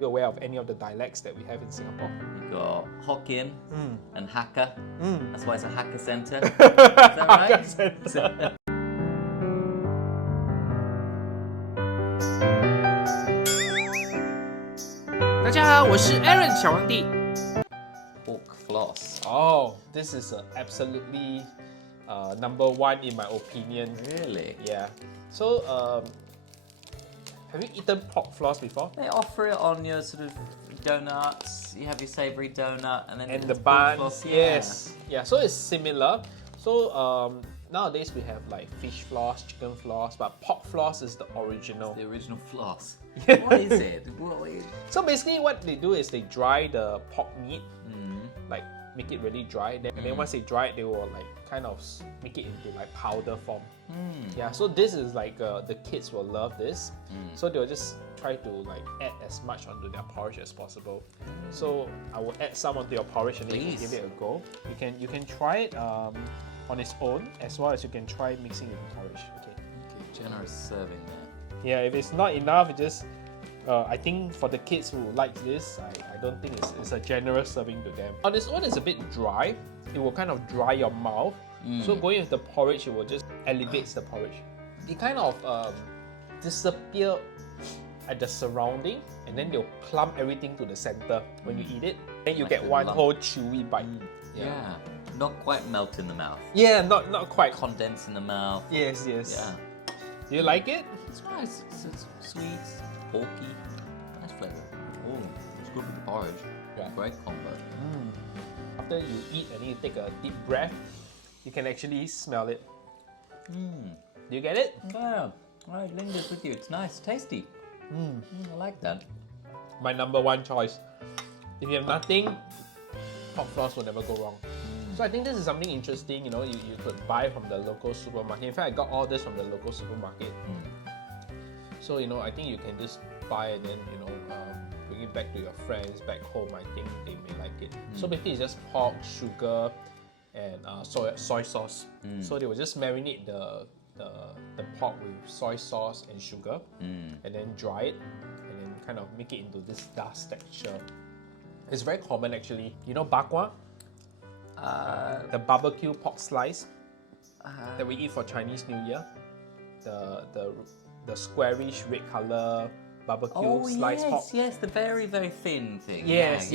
You're aware of any of the dialects that we have in Singapore? You've got Hokkien and Hakka. That's why it's a Hakka centre. Is that right? Centre. 大家好，我是 Aaron 小皇帝。 Pork floss. Oh, this is absolutely number one in my opinion. Really? Yeah. So, have you eaten pork floss before? They offer it on your sort of donuts. You have your savoury donut and then And it's the pork bun, floss. yes. Yeah, so it's similar. So, nowadays we have like fish floss, chicken floss, but pork floss is the original. The original floss. Yeah. What is it? So basically what they do is they dry the pork meat, like make it really dry, and then once they dry it, they will like kind of make it into like powder form. Yeah, so this is like the kids will love this, so they'll just try to like add as much onto their porridge as possible. So I will add some onto your porridge and then you can give it a go. You can try it on its own, as well as you can try mixing it with porridge. Okay. Generous serving there. Yeah, if it's not enough, it just I think for the kids who like this, I don't think it's a generous serving to them. On its own, it's a bit dry. It will kind of dry your mouth. So going with the porridge, it will just elevates the porridge. It kind of disappear at the surrounding, and then they'll clump everything to the center when you eat it. Then you Like get a one lump. whole chewy bite. Yeah. Not quite melt in the mouth. Yeah, not quite. Condense in the mouth. Yes. Yeah. Do you like it? It's nice. It's sweet, porky, nice flavour. Oh, it's good with the porridge. Yeah. Great combo. After you eat and you take a deep breath, you can actually smell it. Do you get it? Yeah, it lingers with you. It's nice, tasty. I like that. My number one choice. If you have nothing, pork floss will never go wrong. So I think this is something interesting, you know, you could buy from the local supermarket. In fact, I got all this from the local supermarket. So, you know, I think you can just buy and then, you know, bring it back to your friends back home. I think they may like it. So basically it's just pork, sugar, and soy sauce. So they will just marinate the pork with soy sauce and sugar, and then dry it, and then kind of make it into this dust texture. It's very common actually. You know bakwa? The barbecue pork slice that we eat for Chinese New Year. The squarish red color barbecue slice pork. Yes, the very, very thin thing. Yes.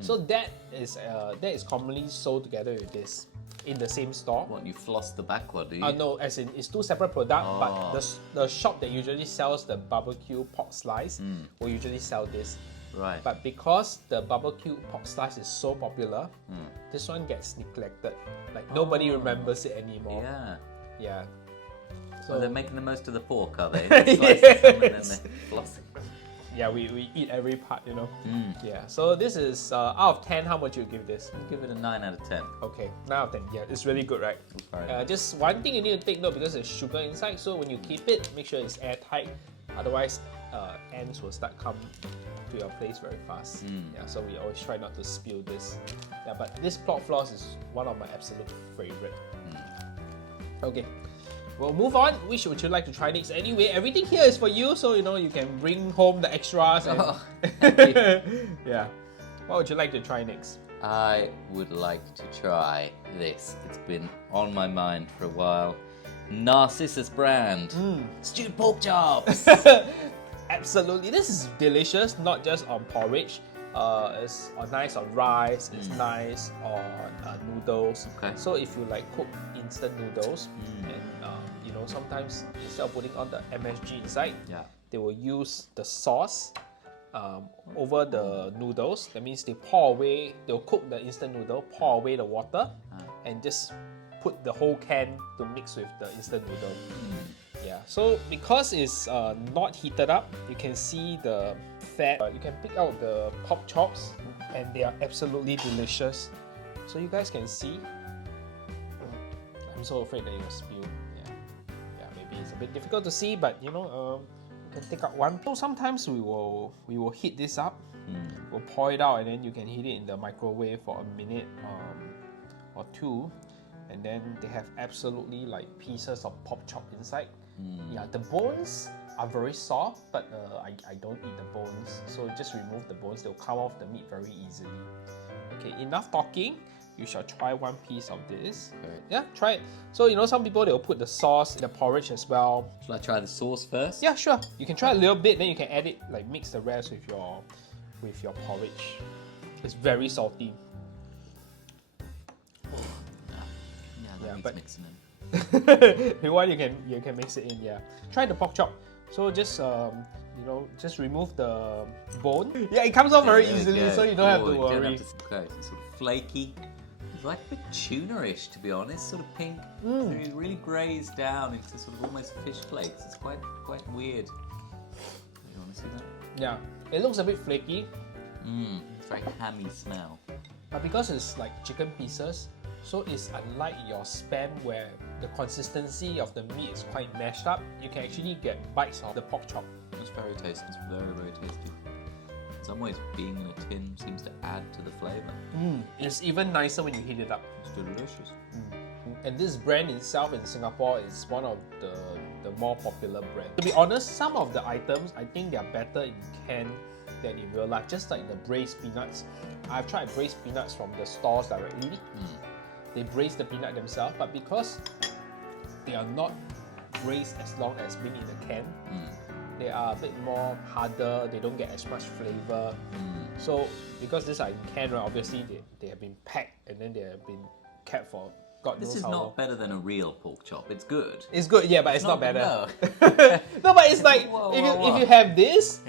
So that is commonly sold together with this in the same store. What, you floss the backward, do you? No, as in it's two separate products, but the shop that usually sells the barbecue pork slice will usually sell this. Right. But because the barbecue pork slice is so popular, this one gets neglected. Like nobody remembers it anymore. Yeah. So they're making the most of the pork, are they? They slice some and then they're flossing. Yeah, we eat every part, you know. Yeah. So this is out of 10. How much you give this? I'll give it a 9 out of 10. Okay, 9 out of 10. Yeah, it's really good, right? Just one thing you need to take note, because there's sugar inside. So when you keep it, make sure it's airtight. Otherwise, ants will start come to your place very fast. Yeah, so we always try not to spill this. Yeah, but this pork floss is one of my absolute favorite. Okay, we'll move on. Which would you like to try next? Anyway, everything here is for you, so you know you can bring home the extras. And Thank you. Yeah. What would you like to try next? I would like to try this. It's been on my mind for a while. Narcissus brand. Stewed pork chops. Absolutely, this is delicious. Not just on porridge. It's nice on rice. It's nice on noodles. Okay. So if you like cook instant noodles, and you know, sometimes instead of putting on the MSG inside, they will use the sauce over the noodles. That means they'll cook the instant noodle, pour away the water, and just put the whole can to mix with the instant noodle. Yeah, so because it's not heated up, you can see the fat. You can pick out the pork chops, and they are absolutely delicious. So you guys can see. I'm so afraid that it will spill. Yeah, maybe it's a bit difficult to see, but you know, you can take out one. So sometimes we will heat this up. We'll pour it out, and then you can heat it in the microwave for a minute or two. And then they have absolutely like pieces of pork chop inside. Yeah, the bones are very soft, but I don't eat the bones. So just remove the bones, they'll come off the meat very easily. Okay, enough talking. You shall try one piece of this. Okay. Yeah, try it. So some people they'll put the sauce in the porridge as well. Shall I try the sauce first? Yeah, sure. You can try a little bit, then you can add it, like mix the rest with your porridge. It's very salty. Yeah, but mixing in. if you want, you can mix it in. Yeah. Try the pork chop. So just just remove the bone. Yeah, it comes off very easily, so you don't have to worry. Okay, it's sort of flaky. It's like a bit tuna-ish, to be honest. Sort of pink. It's really grazed down into sort of almost fish flakes. It's quite weird. You want to see that? Yeah, it looks a bit flaky. It's very hammy smell. But because it's like chicken pieces, so it's unlike your spam where the consistency of the meat is quite mashed up. You can actually get bites of the pork chop. It's very tasty. It's very tasty. In some ways, being in a tin seems to add to the flavour. It's even nicer when you heat it up. It's delicious. And this brand itself in Singapore is one of the more popular brands. To be honest, some of the items, I think they are better in can than in real life. Just like the braised peanuts. I've tried braised peanuts from the stores directly. They braise the peanut themselves, but because they are not braised as long as being in a can, they are a bit more harder, they don't get as much flavor. So because these are in can, right, obviously they have been packed and then they have been kept for God knows how long. This is not better than a real pork chop. It's good. It's good, yeah, but it's not better. No. No, but it's like Whoa, if you have this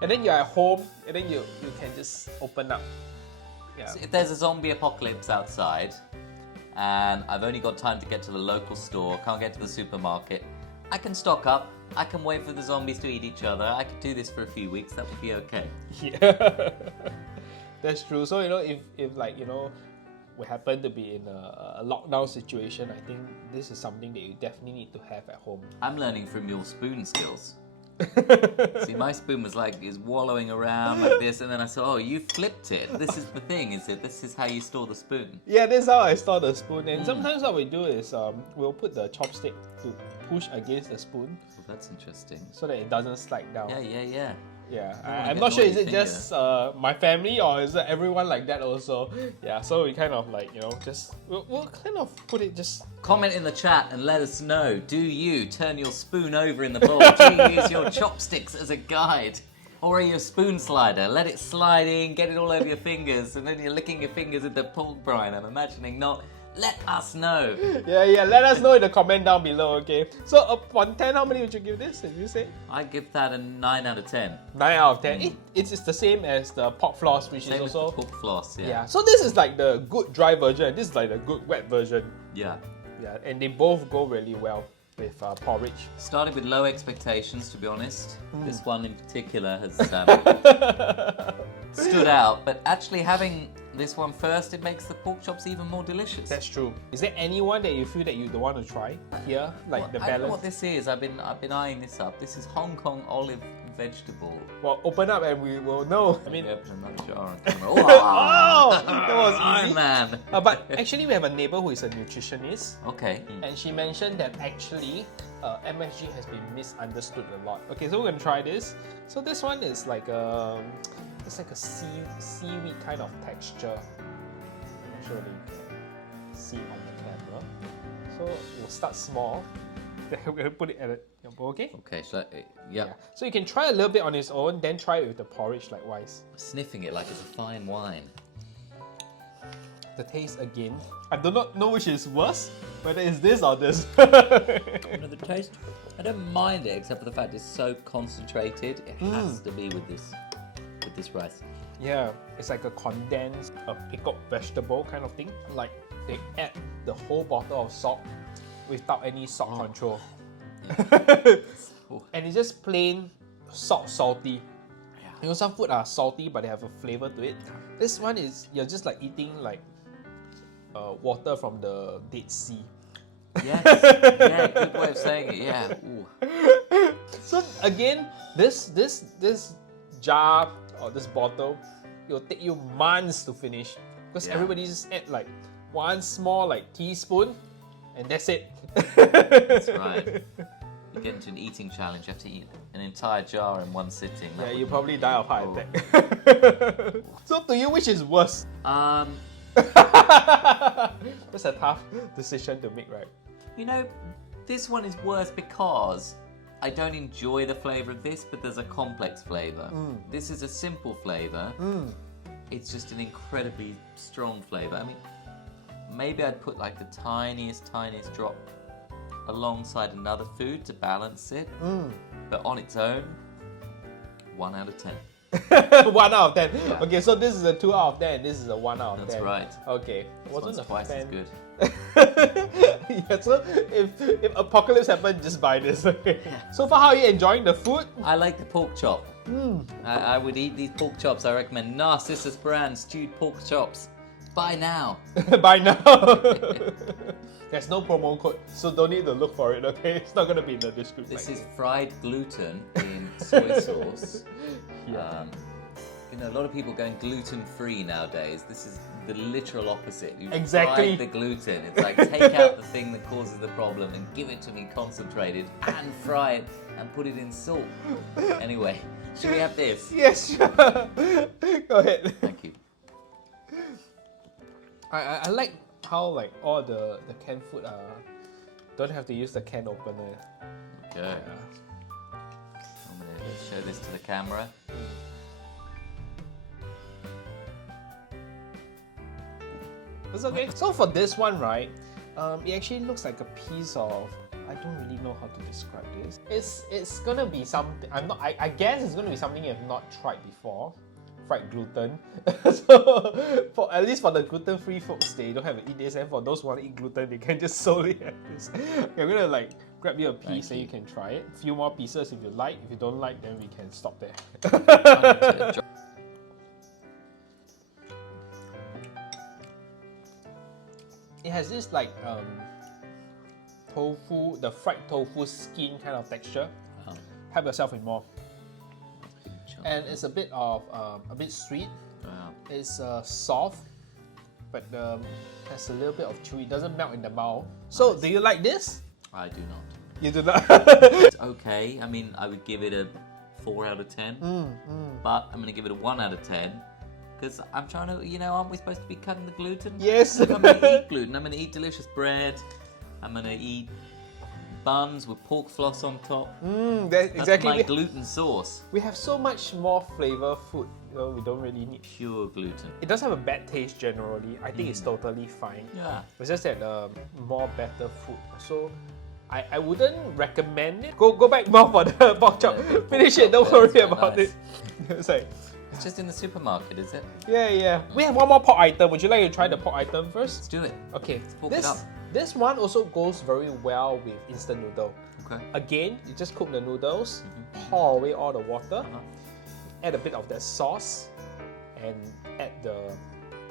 and then you're at home and then you can just open up. Yeah. So if there's a zombie apocalypse outside and I've only got time to get to the local store, can't get to the supermarket, I can stock up. I can wait for the zombies to eat each other. I could do this for a few weeks. That would be okay. Yeah, that's true. So if like we happen to be in a lockdown situation, I think this is something that you definitely need to have at home. I'm learning from your spoon skills. See, my spoon is wallowing around like this, and then I said, oh, you flipped it. This is the thing, is it? This is how you store the spoon. Yeah, this is how I store the spoon. And sometimes what we do is we'll put the chopstick to push against the spoon. Well, that's interesting. So that it doesn't slide down. Yeah. Yeah, I'm not sure, is it just my family or is it everyone like that also? Yeah, so we kind of like, we'll kind of put it just... Comment in the chat and let us know, do you turn your spoon over in the bowl? Do you use your chopsticks as a guide? Or are you a spoon slider? Let it slide in, get it all over your fingers, and then you're licking your fingers in the pork brine. I'm imagining not. Let us know. Yeah, let us know in the comment down below, okay? So, upon 10, how many would you give this, did you say? I give that a 9 out of 10. 9 out of 10? It's the same as the pork floss, which Same is also... as the pork floss, yeah. Yeah, so this is like the good dry version, and this is like the good wet version. Yeah. Yeah, and they both go really well with porridge. Started with low expectations, to be honest. This one in particular has stood out, but actually having this one first, it makes the pork chops even more delicious. That's true. Is there anyone that you feel that you don't want to try here? Like the I don't balance? know what this is. I've been eyeing this up. This is Hong Kong olive vegetable. Well, open up and we will know. I mean, open another jar on camera. oh, that was easy. Man. But actually, we have a neighbor who is a nutritionist. Okay. And she mentioned that actually MSG has been misunderstood a lot. Okay, so we're gonna try this. So this one is like it's like a seaweed kind of texture. I'm not sure that you can see on the camera. So we'll start small. Then we're gonna put it at your bowl, okay? Okay, so yeah. So you can try a little bit on its own, then try it with the porridge likewise. Sniffing it like it's a fine wine. The taste again. I do not know which is worse, whether it's this or this. The taste, I don't mind it except for the fact it's so concentrated. It has to be with this rice. Yeah, it's like a condensed, pickled vegetable kind of thing. Like they add the whole bottle of salt without any salt control. Yeah. And it's just plain salty. Yeah. Some food are salty but they have a flavor to it. This one is, you're just like eating like water from the Dead Sea. Yes, yeah, good way of saying it, yeah. Ooh. So again, this jar or this bottle, it'll take you months to finish because everybody just add like one small like teaspoon and that's it. That's right. You get into an eating challenge, you have to eat an entire jar in one sitting. Yeah, That you would probably be- die of heart Oh. attack. So to you, which is worse? That's a tough decision to make, right? You know, this one is worse because I don't enjoy the flavour of this, but there's a complex flavour. This is a simple flavour. It's just an incredibly strong flavour. I mean, maybe I'd put like the tiniest drop alongside another food to balance it. But on its own, 1 out of 10. 1 out of 10. Yeah. Okay, so this is a 2 out of 10. This is a 1 out of 10. That's right. Okay. This Wasn't one's a twice as fan. good. Yeah, so if apocalypse happens, just buy this. Okay. So far, how are you enjoying the food? I like the pork chop. I would eat these pork chops. I recommend Narcissus brand stewed pork chops. Buy now. Buy now. There's no promo code, so don't need to look for it, okay? It's not going to be in the description. This is fried gluten in soy sauce. Yeah. You know, a lot of people going gluten-free nowadays. This is the literal opposite. You Exactly. fried the gluten. It's like take out the thing that causes the problem and give it to me concentrated and fry it and put it in salt. Anyway, should we have this? Yes, sure. Go ahead. Thank you. I like how like all the canned food don't have to use the can opener. Okay. Yeah. I'm going to show this to the camera. It's okay. So for this one, right, it actually looks like a piece of. I don't really know how to describe this. It's gonna be something. I guess it's gonna be something you've not tried before. Fried gluten. So for at least for the gluten-free folks, they don't have to eat this, and for those who want to eat gluten, they can just solely have this. I'm gonna like grab you a piece and you can try it. A few more pieces if you like. If you don't like, then we can stop there. It has this like tofu, the fried tofu skin kind of texture. Help yourself with more. And it's a bit of a bit sweet. It's soft, but has a little bit of chewy. It doesn't melt in the mouth. So, do you like this? I do not. You do not. It's okay. I mean, I would give it a 4 out of 10. But I'm going to give it a 1 out of 10. Because I'm trying to, you know, aren't we supposed to be cutting the gluten? Yes. I'm going to eat gluten. I'm going to eat delicious bread. I'm going to eat buns with pork floss on top. That's exactly. my gluten sauce. We have so much more flavor food. You know, we don't really need. Pure gluten. It does have a bad taste generally. I think it's totally fine. Yeah. It's just that more better food. So I wouldn't recommend it. Go back more for the pork chop. Finish it. Don't worry about it. It's like. It's just in the supermarket, is it? Yeah. We have one more pork item. Would you like to try the pork item first? Let's do it. Okay. pork it up. This one also goes very well with instant noodle. Okay. Again, you just cook the noodles, pour away all the water, Uh-huh. add a bit of that sauce, and add the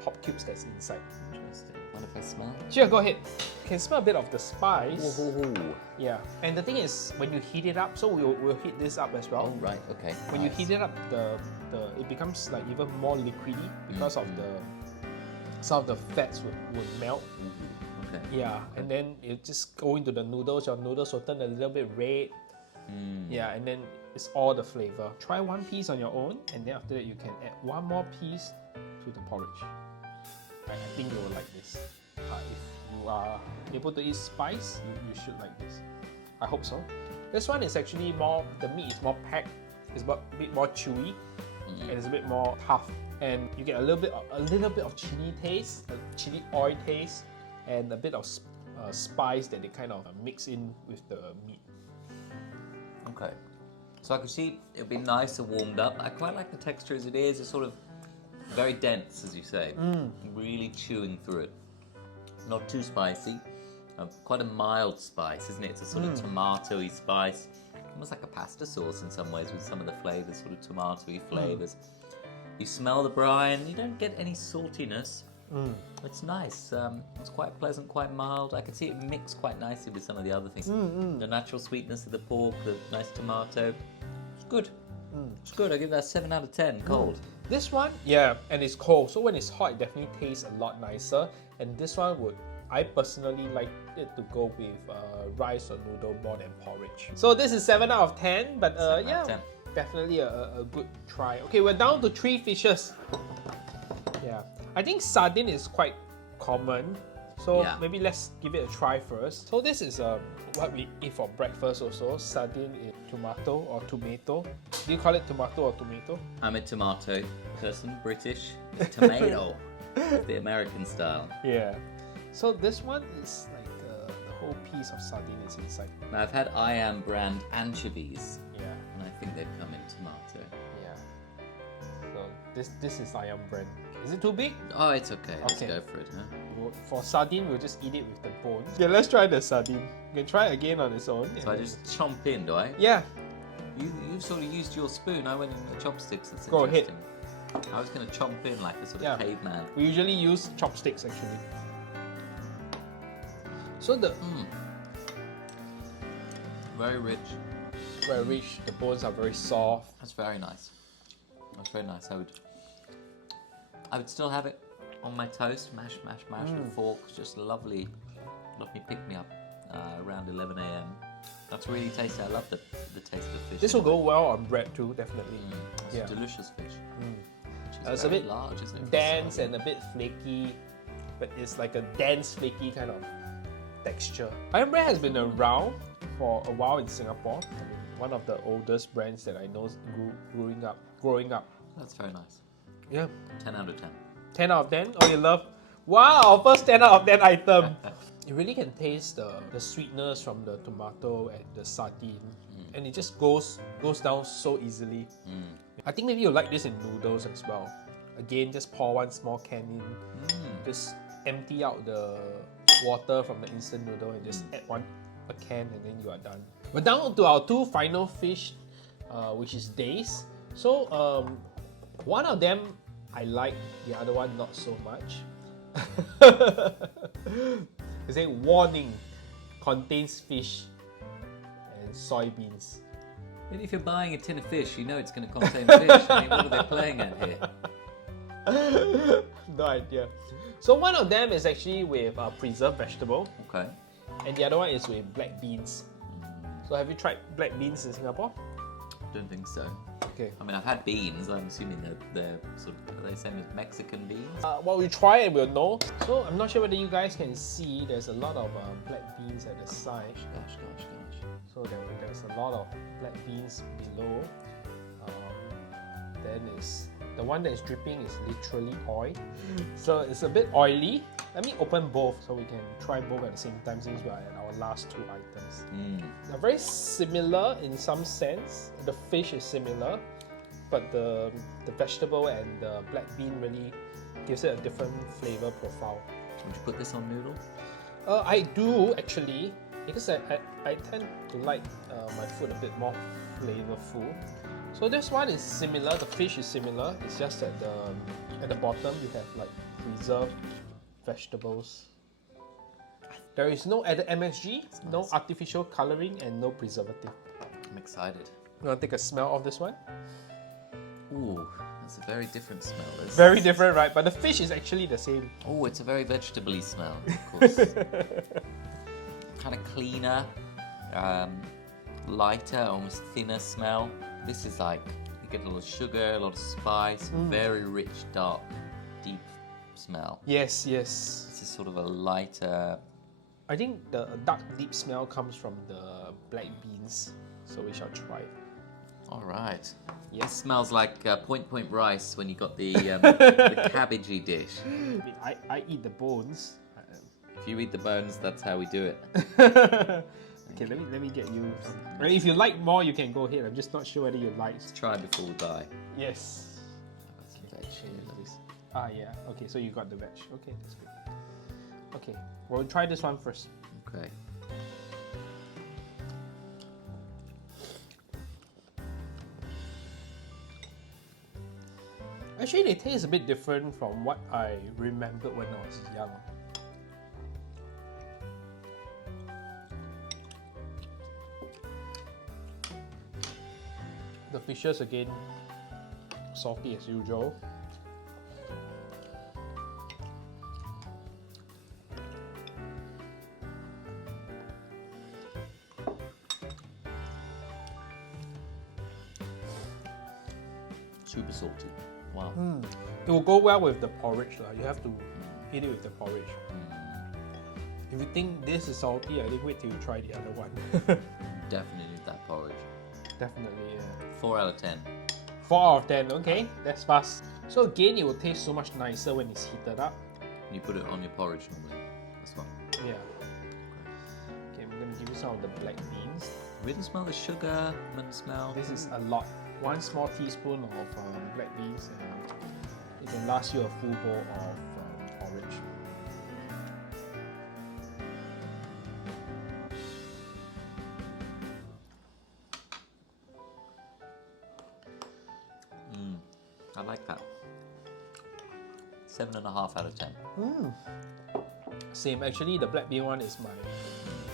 pop cubes that's inside. Interesting. What if I smell? Sure, go ahead. You can smell a bit of the spice. Ooh. Yeah. And the thing is, when you heat it up, so we'll heat this up as well. Oh, right. Okay. When you heat it up, it becomes like even more liquidy because of some of the fats would melt. Okay. Yeah, and then you just go into the noodles. Your noodles will turn a little bit red. Yeah, and then it's all the flavor. Try one piece on your own, and then after that you can add one more piece to the porridge. I think you will like this. If you are able to eat spice, you should like this. I hope so. This one is actually more. The meat is more packed. It's a bit more chewy, and it's a bit more tough. And you get a little bit of chili taste, chili oil taste, and a bit of spice that they kind of mix in with the meat. Okay. So I can see it would be nicer warmed up. I quite like the texture as it is. It's sort of very dense, as you say. Really chewing through it. Not too spicy. Quite a mild spice, isn't it? It's a sort of tomatoey spice. Almost like a pasta sauce in some ways with some of the flavours, sort of tomatoey flavours. You smell the brine. You don't get any saltiness. It's nice. It's quite pleasant, quite mild. I can see it mixed quite nicely with some of the other things. The natural sweetness of the pork, the nice tomato. It's good. It's good. I give that a 7 out of 10 cold. This one, yeah, and it's cold. So when it's hot, it definitely tastes a lot nicer. And this one I personally like it to go with rice or noodle more than porridge. So this is 7 out of 10, but 7 out of yeah, 10. definitely a good try. Okay, we're down to 3 fishes. Yeah, I think sardine is quite common. So Yeah. maybe let's give it a try first. So this is what we eat for breakfast also. Sardine in tomato or tomato. Do you call it tomato or tomato? I'm a tomato person, British. It's tomato, the American style. Yeah. So this one is like the whole piece of sardine is inside. Now I've had I Am brand anchovies, Yeah. and I think they've come in tomato. Yeah. So this is ayam brand. Is it too big? Oh, it's okay. Let's Okay. go for it, huh? For sardine, we'll just eat it with the bone. Okay, let's try the sardine. You can try it again on its own. So I just chomp in, do I? Yeah. You sort of used your spoon. I went in with chopsticks. That's Go ahead. interesting. I was going to chomp in like a sort of Yeah. caveman. We usually use chopsticks actually. So the Very rich. very rich, the bones are very soft. That's very nice. That's very nice. I would still have it on my toast, mash with forks. Just lovely pick me up around 11 a.m. That's really tasty. I love the taste of the fish. This will go well on bread too, definitely. It's Yeah. a delicious fish. It's a very bit large, isn't it? for dense sardine? and a bit flaky, but it's like a dense, flaky kind of texture. Ayam bread has been around for a while in Singapore. I mean, one of the oldest brands that I know growing up. That's very nice. Yeah. 10 out of 10. 10 out of 10? Oh, you love? Wow, our first 10 out of 10 item. You really can taste the sweetness from the tomato and the sardine. And it just goes down so easily. I think maybe you'll like this in noodles as well. Again, just pour one small can in. Just empty out the water from the instant noodle and just add a can and then you are done. We're down to our 2 final fish, which is days. So one of them I like, the other one not so much. They say warning, contains fish and soybeans. But if you're buying a tin of fish, you know it's going to contain fish. I mean, what are they playing at here? No idea. So one of them is actually with preserved vegetable, Okay. and the other one is with black beans. So have you tried black beans in Singapore? Don't think so. Okay. I mean, I've had beans. I'm assuming they're sort of, are they same as Mexican beans? Well, we try and we'll know. So I'm not sure whether you guys can see. There's a lot of black beans at the side. Gosh. So there's a lot of black beans below. Then is the one that is dripping is literally oil. So it's a bit oily. Let me open both so we can try both at the same time since we are at our last 2 items. They're very similar in some sense. The fish is similar, but the vegetable and the black bean really gives it a different flavor profile. Would you put this on noodle? I do actually, because I tend to like my food a bit more flavorful. So this one is similar. The fish is similar. It's just at the bottom you have like preserved vegetables. There is no added MSG, no artificial coloring, and no preservative. I'm excited. You want to take a smell of this one? Ooh, that's a very different smell. Very different, right? But the fish is actually the same. Oh, it's a very vegetable-y smell, of course. Kind of cleaner, lighter, almost thinner smell. This is like, you get a lot of sugar, a lot of spice, very rich, dark, deep smell. Yes. This is sort of a lighter... I think the dark, deep smell comes from the black beans. So we shall try. All right. Yes. This smells like point rice when you got the, the cabbagey dish. I eat the bones. If you eat the bones, that's how we do it. Okay, let me get you. If you like more, you can go ahead. I'm just not sure whether you like. Let's try before we buy. Yes. I've got some veg here, let me see. Yeah. Okay, so you got the veg. Okay, that's good. Okay, we'll try this one first. Okay. Actually, they taste a bit different from what I remembered when I was young. The fishes again, salty as usual. super salty. Wow. It will go well with the porridge. You have to eat it with the porridge. If you think this is salty, I think wait till you try the other one. Definitely need that porridge. Definitely, yeah. 4 out of 10. 4 out of 10, okay, that's fast. So again, it will taste so much nicer when it's heated up. You put it on your porridge normally. This one. Yeah. Okay, I'm gonna give you some of the black beans. Really smell the sugar and smell. This is a lot. 1 small teaspoon of black beans, it can last you a full bowl of porridge. I like that. 7.5 out of 10. Same, actually the black bean one is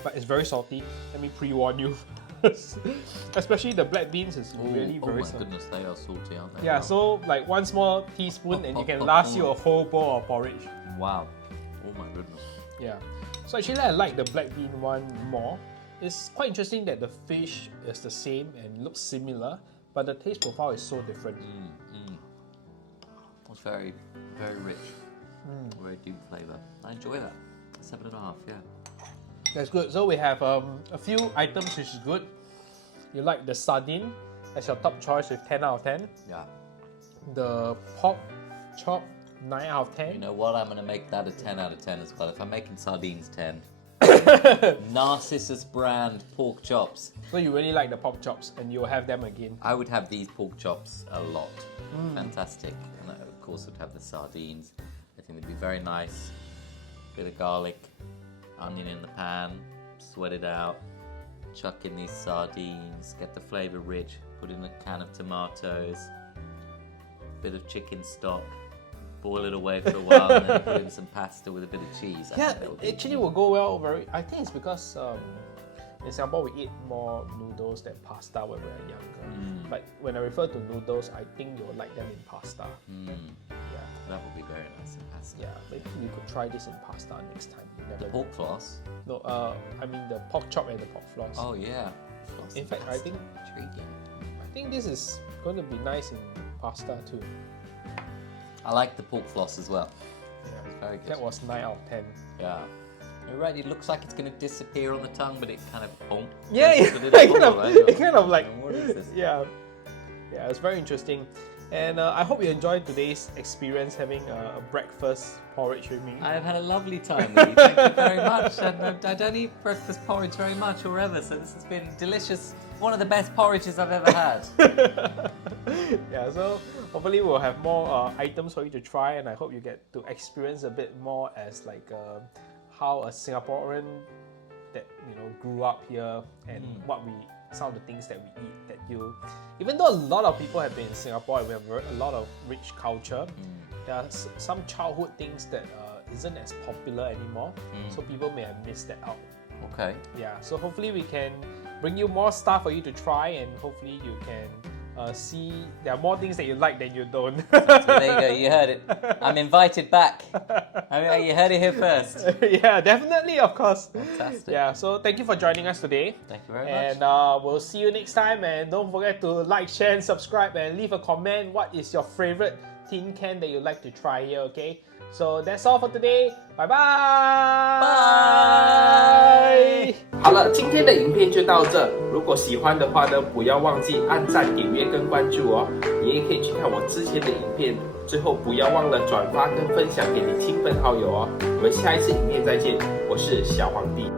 but it's very salty. Let me pre-warn you. Especially the black beans is really very salty. Oh my goodness, they are salty, aren't they? Yeah, Wow. so like 1 small teaspoon and you can last you a whole bowl of porridge. Wow. Oh my goodness. Yeah. So actually I like the black bean one more. It's quite interesting that the fish is the same and looks similar, but the taste profile is so different. It's very, very rich. Very deep flavour. I enjoy that. 7.5, yeah. That's good. So we have a few items which is good. You like the sardine as your top choice with 10 out of 10. Yeah. The pork chop, 9 out of 10. You know what? I'm going to make that a 10 out of 10 as well. If I'm making sardines, 10. Narcissus brand pork chops. So you really like the pork chops and you'll have them again. I would have these pork chops a lot. Fantastic. And I, of course, would have the sardines. I think they'd be very nice. Bit of garlic, onion in the pan, sweat it out, chuck in these sardines, get the flavour rich, put in a can of tomatoes, bit of chicken stock, boil it away for a while, and then put in some pasta with a bit of cheese. Yeah, it actually will go well I think it's because in Singapore we eat more noodles than pasta when we were younger. But when I refer to noodles, I think you'll like them in pasta. Yeah. That would be very nice in pasta. Yeah, maybe we could try this in pasta next time. You never Pork floss? No, I mean the pork chop and the pork floss. Oh yeah. Floss in fact, I think this is going to be nice in pasta too. I like the pork floss as well. Yeah, it's very good. That was 9 out of 10. Yeah. You're right, it looks like it's going to disappear on the tongue, but it kind of Yeah, it kind of like, what is this? Yeah, it's very interesting. And I hope you enjoyed today's experience having a breakfast porridge with me. I have had a lovely time with you, thank you very much. And I don't eat breakfast porridge very much or ever, so this has been delicious. One of the best porridges I've ever had. Yeah, so hopefully we'll have more items for you to try, and I hope you get to experience a bit more as like how a Singaporean that grew up here and some of the things that we eat that even though a lot of people have been in Singapore and we have a lot of rich culture, there are some childhood things that isn't as popular anymore, so people may have missed that out. Okay. Yeah, so hopefully we can bring you more stuff for you to try, and hopefully you can see there are more things that you like than you don't. So there you go, you heard it. I'm invited back. You heard it here first. Yeah, definitely, of course. Fantastic. Yeah, so thank you for joining us today. Thank you very much. And we'll see you next time. And don't forget to like, share, and subscribe, and leave a comment. What is your favorite tin can that you like to try here? Okay. So that's all for today. Bye bye. Bye. 好了，今天的影片就到这。如果喜欢的话呢，不要忘记按赞、点阅跟关注哦。你也可以去看我之前的影片。最后不要忘了转发跟分享给你亲朋好友哦。我们下一次影片再见，我是小皇帝。